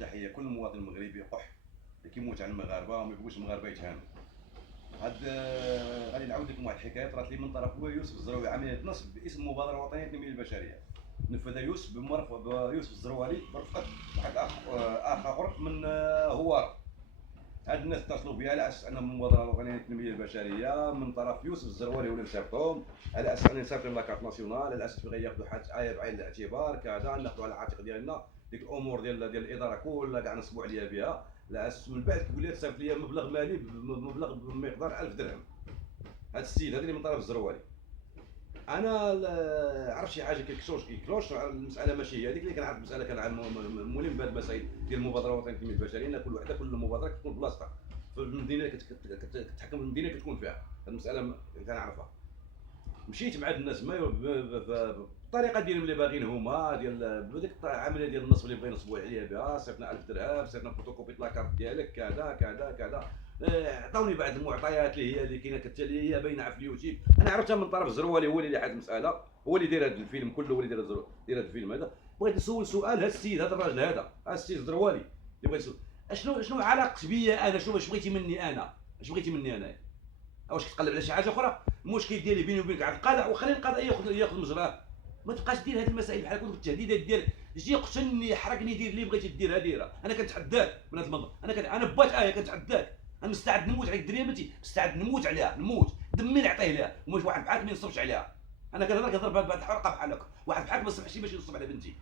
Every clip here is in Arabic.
تحيه كل مواطن مغربي قح اللي كيموت على المغاربه وما يبغوش المغاربه يتهانوا. هاد غادي نعاود لكم واحد الحكايه طرات لي من طرف هو يوسف الزروالي، عمليه نصب باسم مبادره وطنيه للتنميه البشريه. نفذها يوسف الزروالي برفقه واحد اخ اخر من هواره. هاد الناس اتصلوا بها على اساس ان المبادره الوطنيه للتنميه البشريه من طرف يوسف الزروالي هو اللي مسافطهم، على اساس ان نسافطوا لاكارت ناسيونال، على اساس غياخذوا حاجه بعين الاعتبار كذا، ناخذوا على العاتق ديالنا ديك الامور ديال الاداره كلها كاع نصبوا عليها بها، على اساس من بعد تقول لي تصيفط لي مبلغ مالي بمبلغ بمقدار 1000 درهم. هذا السيد هذا اللي من طرف الزروالي. انا عرفت شي حاجه كيكلوش المساله ماشي هي هذيك اللي كنعرف. المساله ملم بهذه المسائل ديال المبادره الوطنيه للتنميه البشريه، ان كل مبادره كتكون بلاصتها في المدينه اللي كتحكم المدينه اللي كتكون فيها. هذه المساله كنعرفها. مشيت مع هاد الناس ما بالطريقه ديالهم اللي باغيين هما، ديال بهذيك العمليه ديال النصب اللي بغا ينصبوا عليا بها. صيفطنا 1000 درهم، صيفطنا فوتوكوبي لاكارت ديالك كذا كذا كذا. عطاوني بعض المعطيات اللي كاينه كالتالي، هي باينه في اليوتيوب. انا عرفتها من طرف الزروالي، هو اللي هذه المساله، هو اللي داير هذا الفيلم كله، هو اللي داير هذا الفيلم هذا. بغيت نسول سؤال هذا السيد، هذا الراجل هذا السيد الزروالي اللي بغيت نسول شنو علاقتك بيا انا؟ شنو واش بغيتي مني انا؟ اش بغيتي مني انا؟ واش كتقلب على شي حاجه اخرى؟ المشكل ديالي بيني وبينك على القضاء، وخلي القضاء ياخذ مجراه. ما تبقاش دير هذه المسائل بحال هكا التهديدات ديالك. جي قتلني حرقني، دير اللي بغيتي ديرها. انا كنتحداك من هذا المنظر. انا بات كنتحداك. انا مستعد نموت عليك دريمتي، مستعد نموت عليها، نموت دمي نعطيه لها، ومش واحد بحالك ما ينصبش عليها. انا كنهضر بهذه الحرقه بحالك، واحد بحالك ما سمحش باش ينصب على بنتي.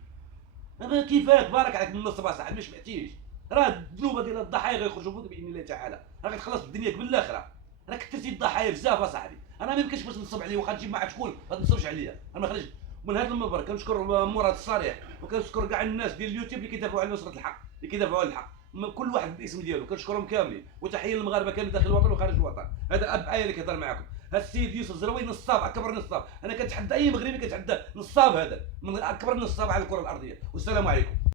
انا كيفاك بارك عليك من النصب اصاحبي، ما شبعتيش. راه الذنوب ديال الضحايا غيخرجوا باذن الله تعالى، راه غتخلص بالدنيا قبل الاخره. انا كثرتي الضحايا بزاف اصاحبي. انا ما يمكنش باش نصب عليا، واخا تجيب معاك شكون ما تنصبش عليا. انا ما خرجت من هذا المنبر. كنشكر مراد الصالح، وكنشكر كاع الناس ديال اليوتيوب اللي كيدافعوا على نصره الحق، اللي كيدافعوا على الحق، كل واحد بالاسم ديالو كنشكرهم كاملين. وتحيه للمغاربه كاملين داخل الوطن وخارج الوطن. هذا اب عايه اللي كيهضر معاكم. هذا السيد يوسف الزروي نصاب، اكبر نصاب. انا كنتحدى اي مغربي، كنتحدى نصاب هذا من اكبر نصاب على الكره الارضيه. والسلام عليكم.